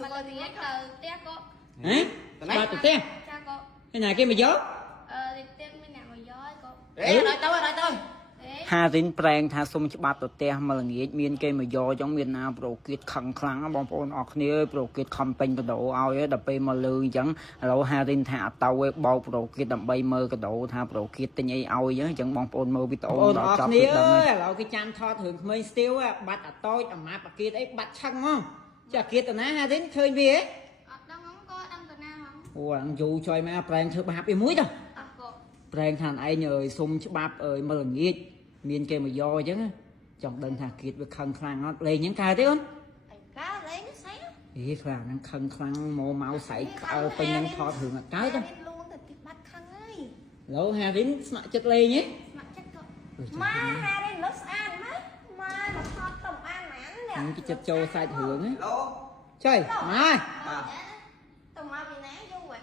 mà lần thứ nhất là té có hả ba tụi té cha có cái này kia mà gió thì té mới nào mà gió có nói tôi hà tin prang tha sumច្បាប់ទៅផ្ទះមកល្ងាចមានគេមកយកចឹងមានណាប្រូគៀតខឹងខ្លាំងបងប្អូនអរគ្នាអើយប្រូគៀតខំពេញកដោឲ្យដល់ពេលមកលើអញ្ចឹងឥឡូវហារិនថាអត់ទៅឯបោកប្រូគៀតដើម្បីមើលកដោថាប្រូគៀតទិញអីឲ្យអញ្ចឹងបងប្អូនមើលវីដេអូដល់ចប់ទៅដឹងហើយឥឡូវគេចាំថតរឿងក្មេងស្ទៀវបាត់អតូចអាម៉ាប់អាគៀតអីបាត់ឆឹងហ្មងចាអាគៀតទៅណាហារិនឃើញវាហ៎អត់ដឹងហ្នឹងក៏ដឹងទៅណាហ្នឹងអូអាយូរចុយមកប្រែងធ្វើបាបវាមួយទៅអត់ក៏ប្រែងថាឯងអើយសុំច្បាប់អើយមើលល្ងាចមានគេមកយកអញ្ចឹងចង់ដឹងថាគៀតវាខឹងខ្លាំងអត់លេងអញ្ចឹងកើតទេអូនអីកើតលេងស្អីអេខ្លាំងហ្នឹងខឹងខ្លាំងមកស្អែកក្អើពេញនឹងថតរឿងអត់កើតទេលូនទៅទីបាត់ខឹងហើយឡូហារិនស្ម័គ្រចិត្តលេងហ៎ស្ម័គ្រចិត្តក៏ម៉ាហារិនលុះស្អាតម៉ាមកថតទៅអានណានេះគេចិត្តចូលសាច់រឿងហ៎ឡូចុយមកទៅមកពីណាយូរហ៎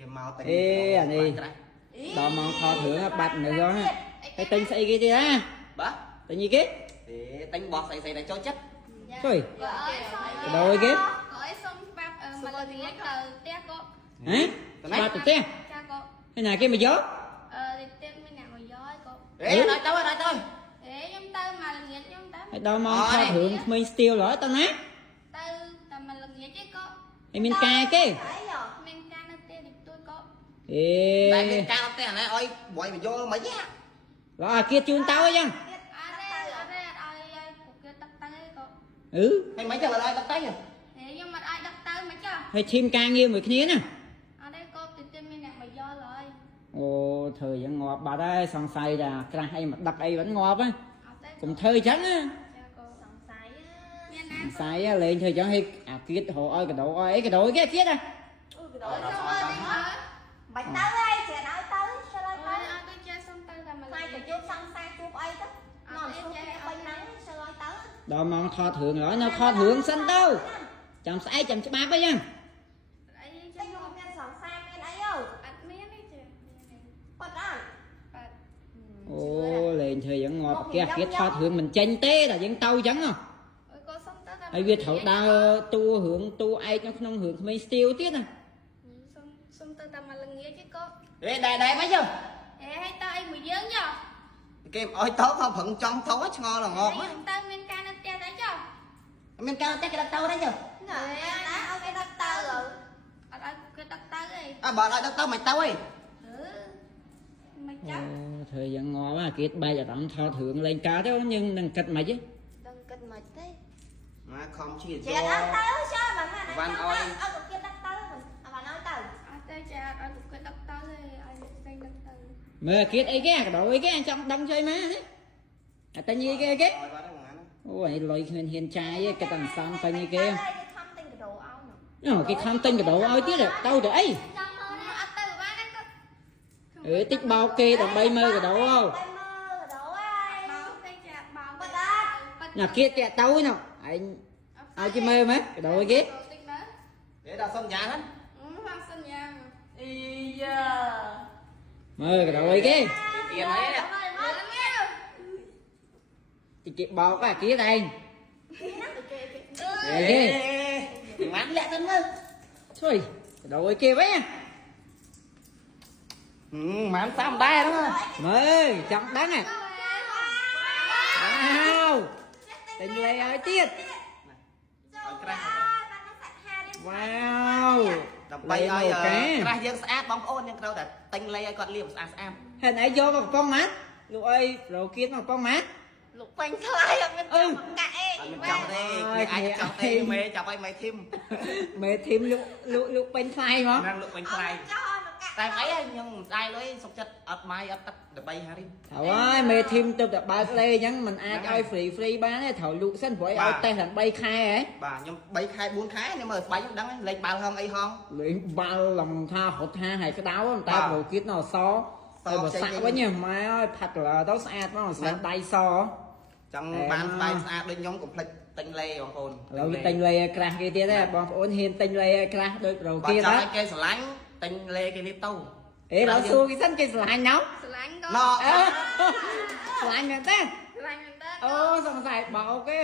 គេមកតែអេអានេះដល់មកថតរឿងបាត់នៅហ្នឹងហើយទិញស្អីគេទៀតណាបាទទិញអីគេទិញបោះស្អីដែលចូលចិត្តចុយក៏ដោយគេក៏ឲ្យសុំច្បាប់មកលើនេះទៅផ្ទះក៏ហ៎ច្បាប់ទៅផ្ទះចាក៏ហើយណាគេមកយកទីផ្ទះមានអ្នកមកយកហើយក៏ដល់ទៅខ្ញុំទៅមកល្ងាចខ្ញុំទៅហើយដល់មកថតរឿងក្មេងស្ទៀវឡើយតើណាទៅតែមកល្ងាចទេក៏ហើយមានការគេមានការនៅផ្ទះតិចតួចក៏អេតែមានការអត់ទេអាណាឲ្យបួយមកយកមិនហ៎ឡោះអាគៀតជូនតៅអញ្ចឹងអត់ឲ្យពួកគេដឹកទៅក៏ហើយមិនចឹងឲ្យដឹកទៅខ្ញុំមិនឲ្យដឹកទៅមិនចុះហើយធីមការងារមួយគ្នាណាអត់ទេក៏ទីមានអ្នកមកយកឡើយអូធ្វើអញ្ចឹងងាប់បាត់ហើយសង្ស័យថាក្រាស់អីមកដឹកអីvẫnងាប់ហ៎កុំធ្វើអញ្ចឹងណាក៏សង្ស័យមានណាសង្ស័យលេងធ្វើអញ្ចឹងឲ្យអាគៀតរកឲ្យកដោឲ្យអីកដោគេគៀតហ៎កដោទៅបាច់ទៅហើយចេះឲ្យទៅឆ្លើយទៅអត់ទៅចេះសុំទៅតែមកទៅជួបសង្សារជួបអីទៅនាំសុំចេះបាញ់ហ្នឹងឆ្លើយទៅដល់មកថតរឿងហើយនៅថតរឿងសិនទៅចាំស្អែកចាំច្បាប់អីចឹងអីចឹងខ្ញុំមានសង្សារមានអីអត់មានទេចេះបាត់អត់បាត់អូលេងធ្វើអញ្ចឹងងាប់គេគៀតថតរឿងមិនចេញទេតែយើងទៅអញ្ចឹងហ៎ក៏សុំទៅតែហើយវាត្រូវដើរតួរឿងតួឯកនៅក្នុងរឿងក្មេងស្ទៀវទៀតណាសុំទៅតែមកល្ងាចទេក៏ដែរមិនចឹងហើយទៅអីមួយយើងចុះគេឲ្យទៅเขาប្រឹងចំទៅឆ្ងល់ល្ងប់ទៅមានការនៅផ្ទះដែរចុះមានការតែគេដឹកទៅដែរចុះណាឲ្យគេដឹកទៅអត់ឲ្យគេដឹកទៅទេបើឲ្យដឹកទៅមិនទៅទេមិនចាំធ្វើយ៉ាងងាប់អាគេបែកអារម្មណ៍ថតរឿងលេងកើតទេយើងនឹងគិតមិនទេដឹងគិតមិនទេមកខំឈៀតចេះអត់ទៅចាបានណាវ៉ាន់ឲ្យគេដឹកទៅបានឲ្យទៅអត់ទេចាអត់ឲ្យគេដឹកទៅទេឲ្យផ្សេងដឹកទៅមើលគៀតអីគេកដោអីគេអញចង់ដឹងជួយមកអាតែញីគេអូឯងលុយគ្មានហ៊ានចាយគេតែសំតែញីគេខំទិញកដោឲ្យអូគេខំទិញកដោឲ្យទៀតទៅទៅអីចង់មកអត់ទៅបានណាក៏តិចបោកគេដើម្បីមើលកដោហ៎ណាគៀតគេទៅណ៎ឯងឲ្យគេមើលមើលកដោអីគេដល់សុំយ៉ាហ្នឹងមកសញ្ញាអីយ៉ា មើលកដោអីគេទៀតហើយតិចគេបោកអាគៀតឯងអេម៉ាក់លាក់ទៅមើលជួយកដោអីគេវិញម៉ាក់តាមដែរហ្នឹងមើលចង់ដឹងហ៎ទិញលេឲ្យទៀតវ៉ាវដើម្បីឲ្យក្រាស់យើងស្អាតបងប្អូនយើងត្រូវតែទិញលេឲ្យគាត់លាបស្អាតស្អាតហេតុអីយកមកកំប៉ុងម៉ាត់លោកអីប្រូគៀតមកកំប៉ុងម៉ាត់លោកពេញថ្លៃអត់មានចង់កាក់អីអត់មានចង់ទេគេអាចចង់ទេមេចាប់ឲ្យមេធីមលោកពេញថ្លៃហ្មងហ្នឹងលោកពេញថ្លៃតែអីខ្ញុំមិនស្ដាយលុយសុកចិត្តអត់ម៉ាយអត់ទឹកដើម្បីហារីហើយមេធីមទៅតែបើកលេអញ្ចឹងមិនអាចឲ្យ free បានទេត្រូវលូកសិនព្រោះឲ្យតេស្តតែ3ខែហ៎បាទខ្ញុំ3ខែ4ខែខ្ញុំមើលស្បែកខ្ញុំដឹងលេងបាល់ហងអីហងលេងបាល់ឡំថារត់ថាហើយក្តៅតែប្រូគៀតនៅអសតែបើសាក់វិញម៉ែអើយផាត់កន្លទៅស្អាតមកស្អាតដៃសចង់បានស្បែកស្អាតដូចខ្ញុំកុំភ្លេចទិញលេបងប្អូនឥឡូវទិញលេឲ្យក្រាស់គេទៀតទេបងប្អូនហ៊ានទិញលេឲ្យក្រាស់ដូចប្រូគៀតណាបើចង់ឲ្យគេស្រឡាញ់ទិញលេគេលាបទៅអេដល់សួរគេសិនគេស្រឡាញ់ណោស្រឡាញ់ក៏ស្រឡាញ់មែនទេស្រឡាញ់មែនទេអូសង្ស័យបោកគេ